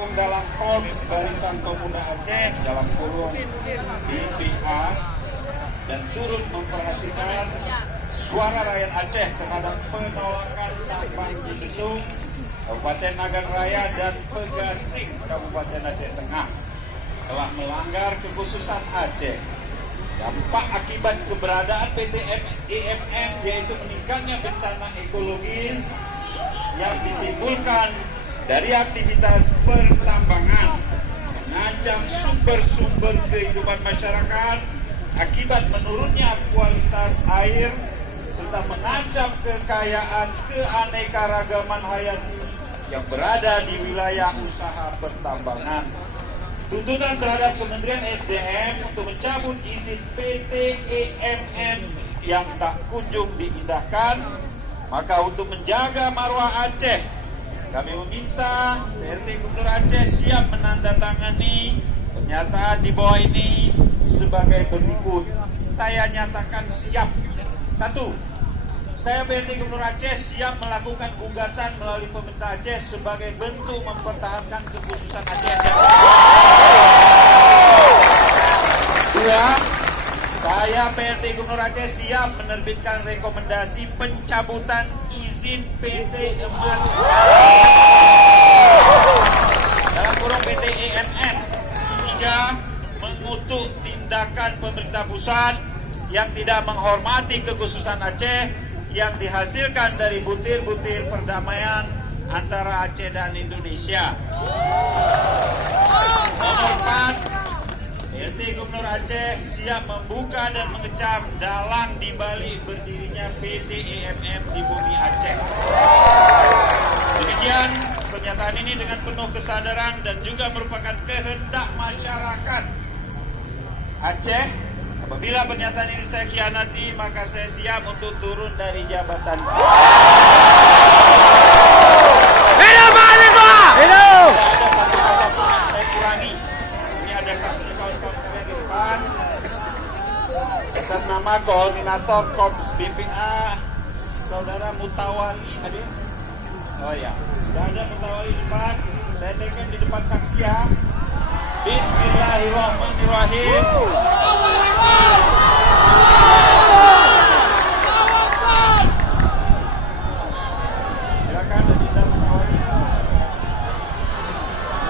didukung dalam Korps Barisan Pemuda Aceh dalam kurung BPA dan turut memperhatikan suara rakyat Aceh terhadap penolakan tambang di Betung, Kabupaten Nagan Raya dan Pegasing, Kabupaten Aceh Tengah telah melanggar kekhususan Aceh. Dampak akibat keberadaan PT EMM yaitu meningkatnya bencana ekologis yang ditimbulkan dari aktivitas pertambangan, mengancam sumber-sumber kehidupan masyarakat akibat menurunnya kualitas air, serta mengancam kekayaan keanekaragaman hayati yang berada di wilayah usaha pertambangan. Tuntutan terhadap Kementerian SDM untuk mencabut izin PT EMM yang tak kunjung diindahkan. Maka untuk menjaga marwah Aceh, kami meminta PRT Gubernur Aceh siap menandatangani pernyataan di bawah ini sebagai berikut. Saya nyatakan siap. 1. Saya PRT Gubernur Aceh siap melakukan gugatan melalui pemerintah Aceh sebagai bentuk mempertahankan kekhususan Aceh. 2. Saya PRT Gubernur Aceh siap menerbitkan rekomendasi pencabutan izin PT Emas dalam kurung PT EMM. 3. Mengutuk tindakan pemerintah pusat yang tidak menghormati kekhususan Aceh yang dihasilkan dari butir-butir perdamaian antara Aceh dan Indonesia. Nomor 4. PRT Gubernur Aceh siap membuka dan mengecam dalang di balik berdirinya PT EMM di bumi Aceh. Demikian pernyataan ini dengan penuh kesadaran dan juga merupakan kehendak masyarakat Aceh. Apabila pernyataan ini saya khianati, maka saya siap untuk turun dari jabatan saya. Hidup mahasiswa! Hidup! Tidak ada satu kata pun yang saya kurangi. Ini ada saksi kawan-kawan kalian di depan. Atas nama Koordinator Korps BPA, Saudara Mutawali hadir. Oh ya, sudah ada Mutawali di depan. Saya tekan di depan saksi ya. Bismillahirrahmanirrahim.